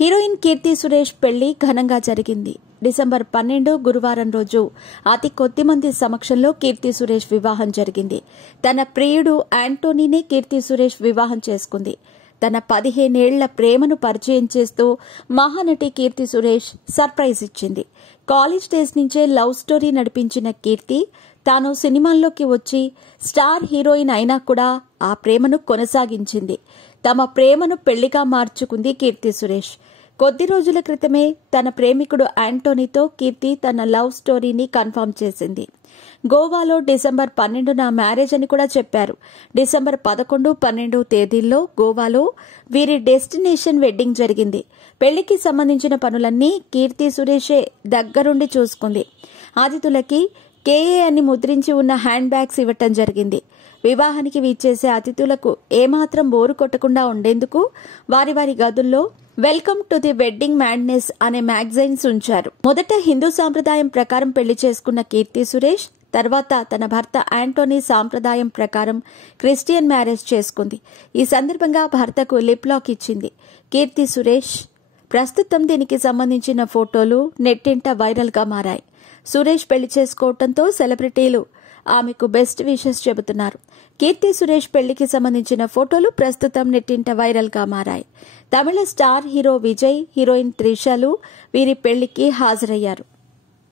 Heroine Keerthy Suresh పెళ్లి ఘనంగా జరిగింది. డిసెంబర్ 12 గురువారం రోజు అతి కొద్ది మంది సమక్షంలో కీర్తి సురేష్ వివాహం జరిగింది. తన ప్రియుడు యాంటోనీని కీర్తి సురేష్ వివాహం చేసుకుంది. తన 15 ఏళ్ల ప్రేమను పరిచయం చేస్తూ మహానటి కీర్తి సురేష్ సర్ప్రైజ్ ఇచ్చింది. కాలేజ్ డేస్ నుంచే లవ్ స్టోరీ నడిపించిన కీర్తి తాను సినిమాల్లోకి వచ్చి స్టార్ హీరోయిన్ అయినా కూడా ఆ ప్రేమను కొనసాగించింది. తమ ప్రేమను పెళ్లిగా మార్చుకుంది కీర్తి సురేష్. కొద్ది రోజుల క్రితమే తన ప్రేమికుడు యాంటోనీతో కీర్తి తన లవ్ స్టోరీని కన్ఫర్మ్ చేసింది. గోవాలో డిసెంబర్ 12న మ్యారేజ్ అని కూడా చెప్పారు. డిసెంబర్ 11, 12 తేదీల్లో గోవాలో వీరి డెస్టినేషన్ వెడ్డింగ్ జరిగింది. పెళ్లికి సంబంధించిన పనులన్నీ కీర్తి సురేషే దగ్గరుండి చూసుకుంది. అతిథులకి కేఏ అని ముద్రించి ఉన్న హ్యాండ్ బ్యాగ్స్ ఇవ్వటం జరిగింది. వివాహానికి విచ్చేసే అతిథులకు ఏమాత్రం బోరు కొట్టకుండా ఉండేందుకు వారి వారి గదుల్లో welcome to the wedding madness అనే మ్యాగజైన్స్ ఉంచారు. మొదట హిందూ సాంప్రదాయం ప్రకారం పెళ్లి చేసుకున్న కీర్తి సురేష్ తర్వాత తన భర్త యాంటోనీ సాంప్రదాయం ప్రకారం క్రిస్టియన్ మ్యారేజ్ చేసుకుంది. ఈ సందర్భంగా భర్తకు లిప్ లాక్ ఇచ్చింది కీర్తి సురేష్. ప్రస్తుతం దీనికి సంబంధించిన ఫోటోలు నెట్టింట వైరల్ గా మారాయి. సురేష్ పెళ్లి చేసుకోవడంతో సెలబ్రిటీలు ఆమెకు బెస్ట్ విషెస్ చెబుతున్నారు. కీర్తి సురేష్ పెళ్లికి సంబంధించిన ఫోటోలు ప్రస్తుతం నెట్టింట వైరల్ గా మారాయి. తమిళ స్టార్ హీరో విజయ్, హీరోయిన్ త్రిషలు వీరి పెళ్లికి హాజరయ్యారు.